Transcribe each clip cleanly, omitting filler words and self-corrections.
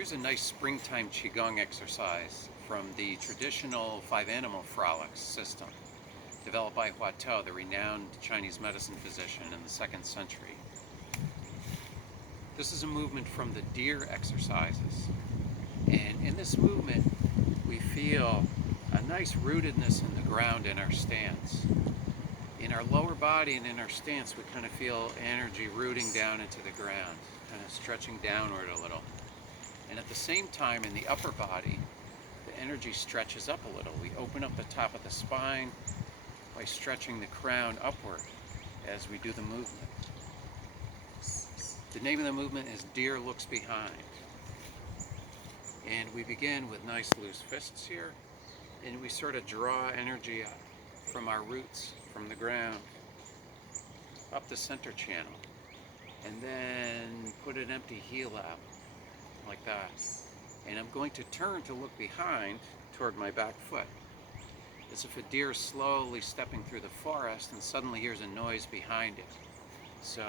Here's a nice springtime Qigong exercise from the traditional Five Animal Frolics system, developed by the renowned Chinese medicine physician in the 2nd century. This is a movement from the Deer exercises. And in this movement, we feel a nice rootedness in the ground in our stance. In our lower body and in our stance, we kind of feel energy rooting down into the ground, kind of stretching downward a little. And at the same time, in the upper body, the energy stretches up a little. We open up the top of the spine by stretching the crown upward as we do the movement. The name of the movement is Deer Looks Behind. And we begin with nice loose fists here, and we sort of draw energy up from our roots, from the ground, up the center channel, and then put an empty heel out, like that. And I'm going to turn to look behind toward my back foot, as if a deer is slowly stepping through the forest and suddenly hears a noise behind it. So,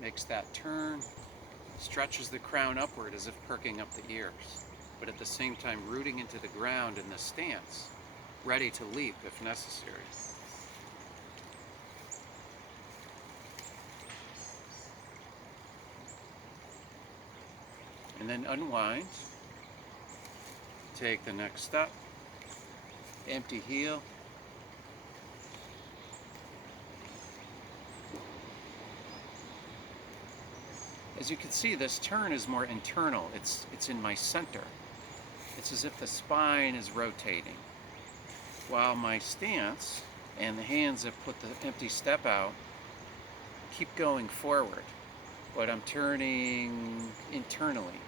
makes that turn, stretches the crown upward as if perking up the ears, but at the same time rooting into the ground in the stance, ready to leap if necessary. And then unwind, take the next step, empty heel, as you can see, this turn is more internal. It's in my center. It's as if the spine is rotating, while my stance and the hands that put the empty step out keep going forward, but I'm turning internally.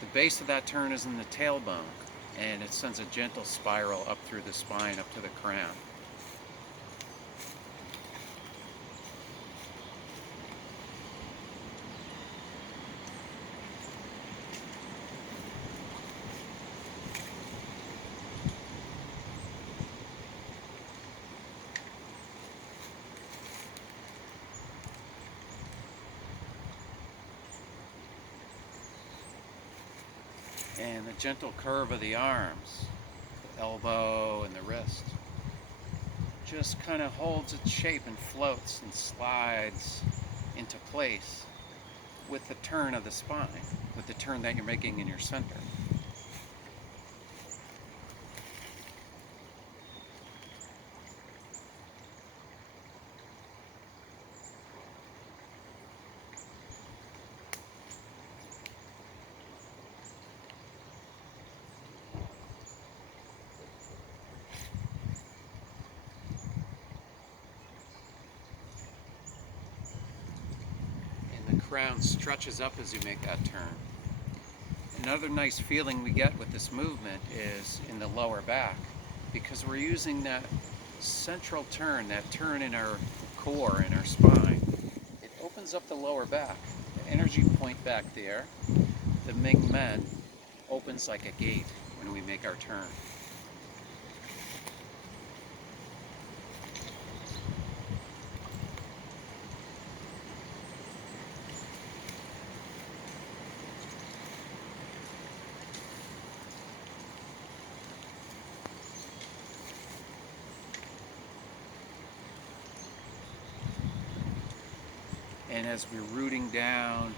The base of that turn is in the tailbone, and it sends a gentle spiral up through the spine, up to the crown. And the gentle curve of the arms, the elbow and the wrist, just kind of holds its shape and floats and slides into place with the turn of the spine, with the turn that you're making in your center. The crown stretches up as you make that turn. Another nice feeling we get with this movement is in the lower back, because we're using that central turn, that turn in our core, in our spine. It opens up the lower back, the energy point back there. The Ming Men opens like a gate when we make our turn. And as we're rooting down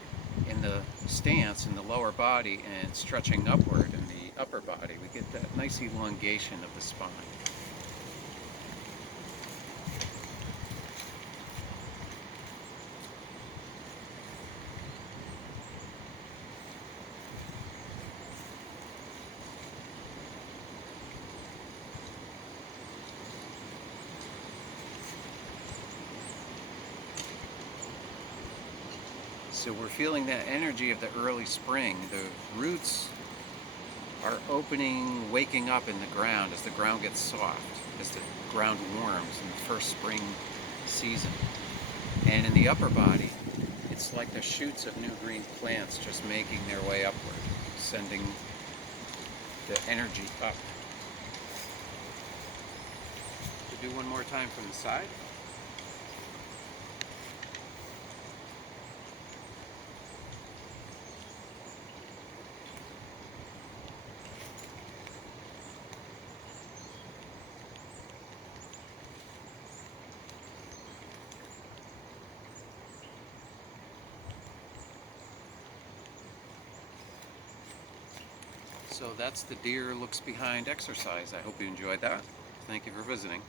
in the stance in the lower body and stretching upward in the upper body, we get that nice elongation of the spine. So we're feeling that energy of the early spring. The roots are opening, waking up in the ground as the ground gets soft, as the ground warms in the first spring season. And in the upper body, it's like the shoots of new green plants just making their way upward, sending the energy up. We'll do one more time from the side. So that's the deer looks behind exercise. I hope you enjoyed that. Thank you for visiting.